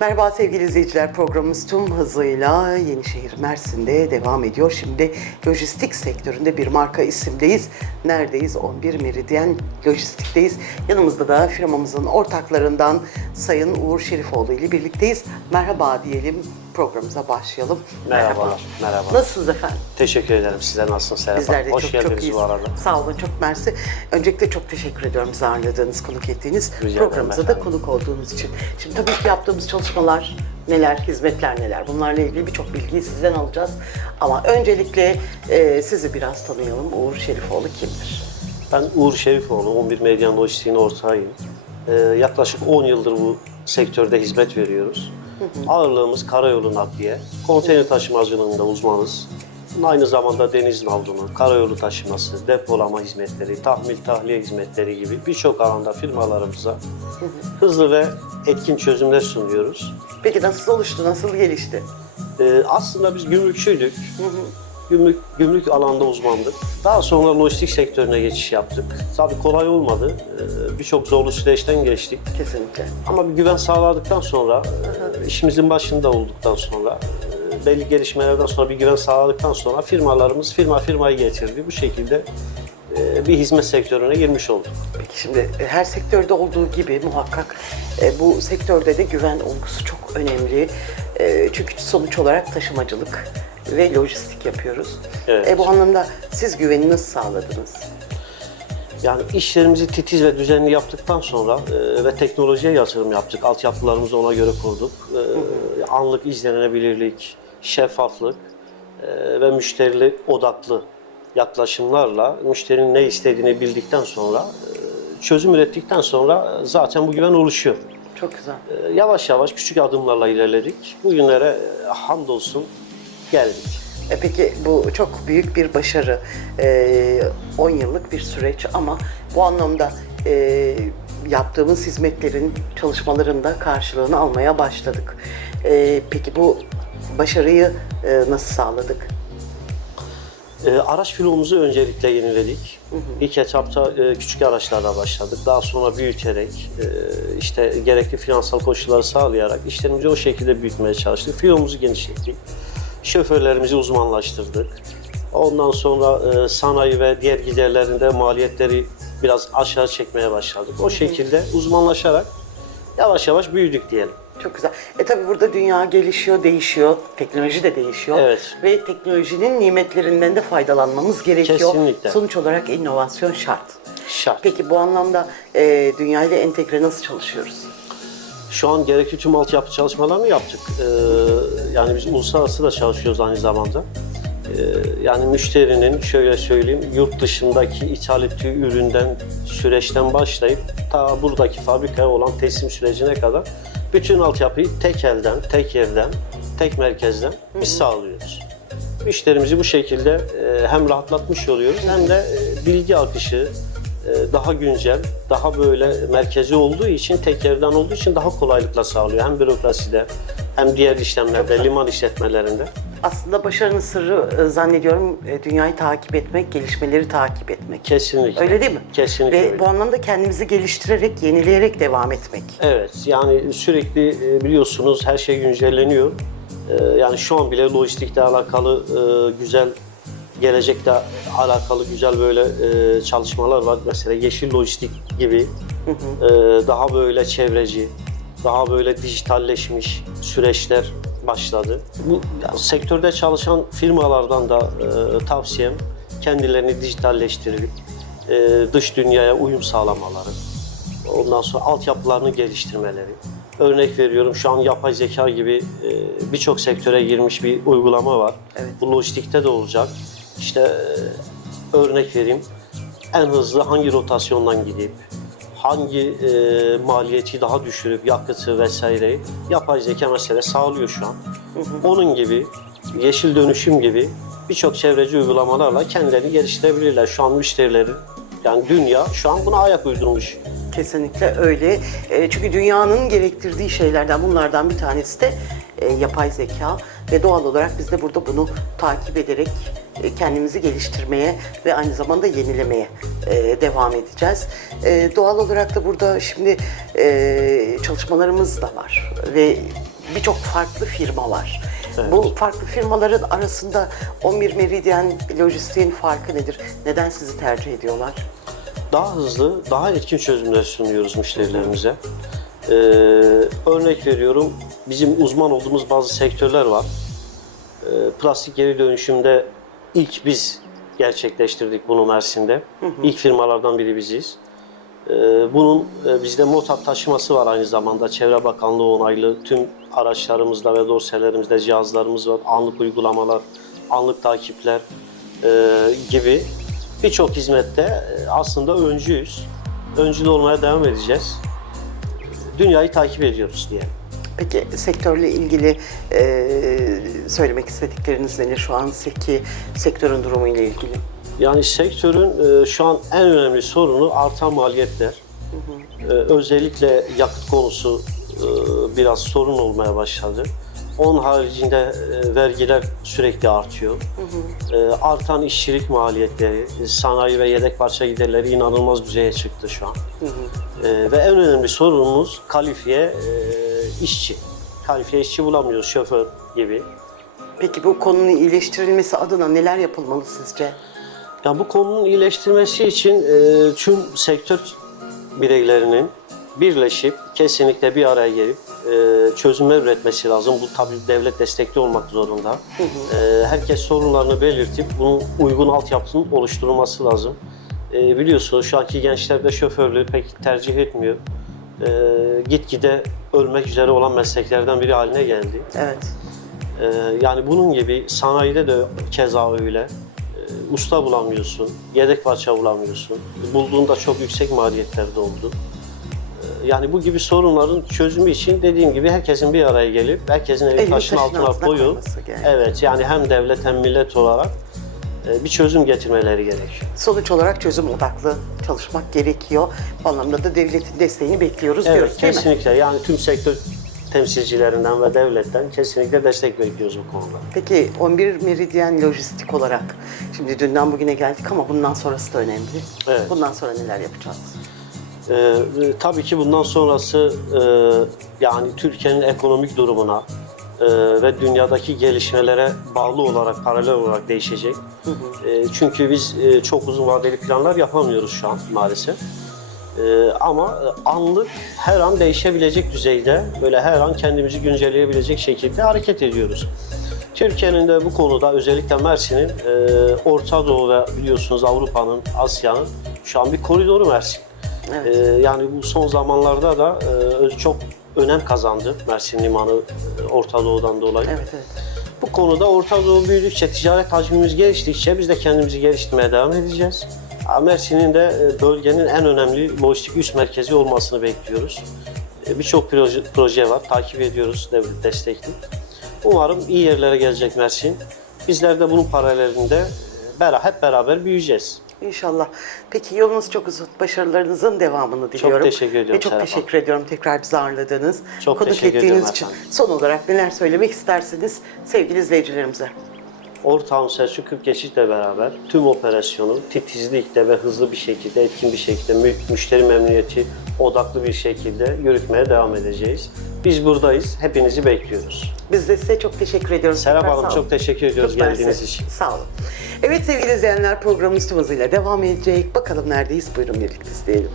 Merhaba sevgili izleyiciler. Programımız tüm hızıyla Yenişehir Mersin'de devam ediyor. Şimdi lojistik sektöründe bir marka isimdeyiz. Neredeyiz? 11 Meridyen Lojistik'teyiz. Yanımızda da firmamızın ortaklarından Sayın Uğur Şerifoğlu ile birlikteyiz. Merhaba diyelim. Programımıza başlayalım. Merhabalar, merhaba. Nasılsınız efendim? Teşekkür ederim. Sizler nasılsınız Serap Bizler de? Hoş çok geldiniz çok iyiyiz. bu arada. Sağ olun, çok mersi. Öncelikle çok teşekkür ediyorum bizi ağırladığınız, konuk ettiğiniz Rica programımıza da konuk olduğunuz için. Şimdi tabii ki yaptığımız çalışmalar neler, hizmetler neler bunlarla ilgili birçok bilgiyi sizden alacağız. Ama öncelikle e, sizi biraz tanıyalım. Uğur Şerifoğlu kimdir? Ben Uğur Şerifoğlu, 11 Medyan Lojistik'in ortağıyım. Ee, yaklaşık 10 yıldır bu sektörde hizmet veriyoruz. Ağırlığımız karayolu nakliye, konteyner taşımacılığında uzmanız. Aynı zamanda deniz navlunu, karayolu taşıması, depolama hizmetleri, tahmil tahliye hizmetleri gibi birçok alanda firmalarımıza hızlı ve etkin çözümler sunuyoruz. Peki nasıl oluştu, nasıl gelişti? Ee, aslında biz gümrükçüydük. Gümrük, gümrük alanda uzmandık. Daha sonra lojistik sektörüne geçiş yaptık. Tabii kolay olmadı. Ee, Birçok zorlu süreçten geçtik. Kesinlikle. Ama bir güven sağladıktan sonra, e, işimizin başında olduktan sonra, e, belli gelişmelerden sonra bir güven sağladıktan sonra firmalarımız firma firmayı getirdi. Bu şekilde e, bir hizmet sektörüne girmiş olduk. Peki şimdi e, her sektörde olduğu gibi muhakkak bu sektörde de güven olgusu çok önemli. Çünkü sonuç olarak taşımacılık ve lojistik yapıyoruz. Evet. E, bu anlamda siz güveni nasıl sağladınız? Yani işlerimizi titiz ve düzenli yaptıktan sonra e, ve teknolojiye yatırım yaptık. Altyapılarımızı ona göre kurduk. E, anlık izlenebilirlik, şeffaflık e, ve müşterili odaklı yaklaşımlarla müşterinin ne istediğini bildikten sonra e, çözüm ürettikten sonra zaten bu güven oluşuyor. Çok güzel. E, yavaş yavaş küçük adımlarla ilerledik. Bugünlere hamdolsun geldik. E, peki bu çok büyük bir başarı. E, 10 yıllık bir süreç ama bu anlamda e, yaptığımız hizmetlerin, çalışmaların da karşılığını almaya başladık. E, peki bu başarıyı e, nasıl sağladık? E, araç filomuzu öncelikle yeniledik. İlk etapta e, küçük araçlarla başladık. Daha sonra büyüterek, e, işte gerekli finansal koşulları sağlayarak işlerimizi o şekilde büyütmeye çalıştık. Filomuzu genişlettik. Şoförlerimizi uzmanlaştırdık. Ondan sonra e, sanayi ve diğer giderlerinde maliyetleri biraz aşağı çekmeye başladık. O şekilde uzmanlaşarak yavaş yavaş büyüdük diyelim. Çok güzel. E tabi burada dünya gelişiyor, değişiyor. Teknoloji de değişiyor. Evet. Ve teknolojinin nimetlerinden de faydalanmamız gerekiyor. Kesinlikle. Sonuç olarak inovasyon şart. Şart. Peki bu anlamda e, dünyayla entegre nasıl çalışıyoruz? Şu an gerekli tüm altyapı çalışmalarını yaptık. Ee, yani biz uluslararası da çalışıyoruz aynı zamanda. Ee, yani müşterinin şöyle söyleyeyim yurt dışındaki ithal ettiği üründen süreçten başlayıp ta buradaki fabrikaya olan teslim sürecine kadar bütün altyapıyı tek elden, tek yerden, tek merkezden biz sağlıyoruz. Müşterimizi bu şekilde e, hem rahatlatmış oluyoruz hem de e, bilgi akışı, daha güncel, daha böyle merkezi olduğu için, tek yerden olduğu için daha kolaylıkla sağlıyor. Hem bürokraside hem diğer işlemlerde, liman işletmelerinde. Aslında başarının sırrı e, zannediyorum e, dünyayı takip etmek, gelişmeleri takip etmek. Kesinlikle. Öyle değil mi? Kesinlikle Ve öyle. bu anlamda kendimizi geliştirerek, yenileyerek devam etmek. Evet, yani sürekli e, biliyorsunuz her şey güncelleniyor. E, Yani şu an bile lojistikle alakalı e, güzel, gelecekle alakalı güzel böyle e, çalışmalar var. Mesela yeşil lojistik gibi e, daha böyle çevreci, daha böyle dijitalleşmiş süreçler başladı. Bu ya, sektörde çalışan firmalardan da e, tavsiyem kendilerini dijitalleştirip e, dış dünyaya uyum sağlamaları. Ondan sonra altyapılarını geliştirmeleri. Örnek veriyorum şu an yapay zeka gibi e, birçok sektöre girmiş bir uygulama var. Evet. Bu lojistikte de olacak. İşte e, örnek vereyim. En hızlı hangi rotasyondan gidip hangi e, maliyeti daha düşürüp yakıtı vesaireyi yapay zeka mesela sağlıyor şu an. Onun gibi yeşil dönüşüm gibi birçok çevreci uygulamalarla kendilerini geliştirebilirler. Şu an müşterileri yani dünya şu an buna ayak uydurmuş. Kesinlikle öyle. E, çünkü dünyanın gerektirdiği şeylerden bunlardan bir tanesi de e, yapay zeka ve doğal olarak biz de burada bunu takip ederek kendimizi geliştirmeye ve aynı zamanda yenilemeye e, devam edeceğiz. E, doğal olarak da burada şimdi e, çalışmalarımız da var ve birçok farklı firma var. Evet. Bu farklı firmaların arasında 11 Meridyen Lojistik'in farkı nedir? Neden sizi tercih ediyorlar? Daha hızlı, daha etkin çözümler sunuyoruz müşterilerimize. Ee, örnek veriyorum, bizim uzman olduğumuz bazı sektörler var. Ee, plastik geri dönüşümde ilk biz gerçekleştirdik bunu Mersin'de. İlk firmalardan biri biziz. Ee, bunun e, bizde MOTAP taşıması var aynı zamanda. Çevre Bakanlığı onaylı tüm araçlarımızda ve dorselerimizde cihazlarımız var. Anlık uygulamalar, anlık takipler e, gibi birçok hizmette e, aslında öncüyüz. Öncül olmaya devam edeceğiz. Dünyayı takip ediyoruz diye. Peki sektörle ilgili e, söylemek istedikleriniz neler şu anki sektörün durumu ile ilgili? Yani sektörün e, şu an en önemli sorunu artan maliyetler. E, özellikle yakıt konusu e, biraz sorun olmaya başladı. Onun haricinde e, vergiler sürekli artıyor. E, artan işçilik maliyetleri, sanayi ve yedek parça giderleri inanılmaz düzeye çıktı şu an. E, ve en önemli sorunumuz kalifiye e, işçi. Kalifiye işçi bulamıyoruz, şoför gibi. Peki bu konunun iyileştirilmesi adına neler yapılmalı sizce? Ya bu konunun iyileştirmesi için e, tüm sektör bireylerinin birleşip kesinlikle bir araya gelip e, çözümler üretmesi lazım. Bu tabii devlet destekli olmak zorunda. E, herkes sorunlarını belirtip bunun uygun altyapısının oluşturulması lazım. E, biliyorsunuz şu anki gençler de şoförlüğü pek tercih etmiyor. E, gitgide ölmek üzere olan mesleklerden biri haline geldi. Evet. Ee, yani bunun gibi sanayide de keza öyle. Ee, usta bulamıyorsun, yedek parça bulamıyorsun. Bulduğunda çok yüksek maliyetlerde oldu. Ee, yani bu gibi sorunların çözümü için dediğim gibi herkesin bir araya gelip herkesin Elini taşın altına koyup evet yani hem devlet hem millet olarak e, bir çözüm getirmeleri gerekiyor. Sonuç olarak çözüm odaklı çalışmak gerekiyor. Bu anlamda da devletin desteğini bekliyoruz Evet diyoruz değil mi? kesinlikle yani tüm sektör temsilcilerinden ve devletten kesinlikle destek bekliyoruz bu konuda. Peki 11 Meridyen Lojistik olarak şimdi dünden bugüne geldik ama bundan sonrası da önemli. Evet. Bundan sonra neler yapacağız? Ee, e, tabii ki bundan sonrası e, yani Türkiye'nin ekonomik durumuna e, ve dünyadaki gelişmelere bağlı olarak, paralel olarak değişecek. E, çünkü biz e, çok uzun vadeli planlar yapamıyoruz şu an maalesef. E, ama e, anlık her an değişebilecek düzeyde, böyle her an kendimizi güncelleyebilecek şekilde hareket ediyoruz. Türkiye'nin de bu konuda özellikle Mersin'in e, Orta Doğu ve biliyorsunuz Avrupa'nın, Asya'nın şu an bir koridoru Mersin. Evet. Ee, yani bu son zamanlarda da e, çok önem kazandı Mersin Limanı e, Orta Doğu'dan dolayı. Evet evet. Bu konuda Orta Doğu büyüdükçe, ticaret hacmimiz geliştikçe biz de kendimizi geliştirmeye devam edeceğiz. Mersin'in de e, bölgenin en önemli lojistik üs merkezi olmasını bekliyoruz. E, Birçok proje, proje var, takip ediyoruz devlet destekli. Umarım iyi yerlere gelecek Mersin. Bizler de bunun paralelinde hep beraber büyüyeceğiz. İnşallah. Peki yolunuz çok uzun. Başarılarınızın devamını diliyorum. teşekkür ediyorum Ve çok Serap teşekkür ediyorum tekrar bizi ağırladığınız, Çok konuk ettiğiniz için. efendim. Son olarak neler söylemek istersiniz sevgili izleyicilerimize? Ortağım Selçuk Kırkçeşit'le beraber tüm operasyonu titizlikle ve hızlı bir şekilde, etkin bir şekilde, mü- müşteri memnuniyeti odaklı bir şekilde yürütmeye devam edeceğiz. Biz buradayız, hepinizi bekliyoruz. Biz de size çok teşekkür ediyoruz. Serap Hanım çok teşekkür ediyoruz Çok geldiğiniz için. Sağ olun. Evet sevgili izleyenler programımız tüm hızıyla devam edecek. Bakalım neredeyiz? Buyurun birlikte izleyelim.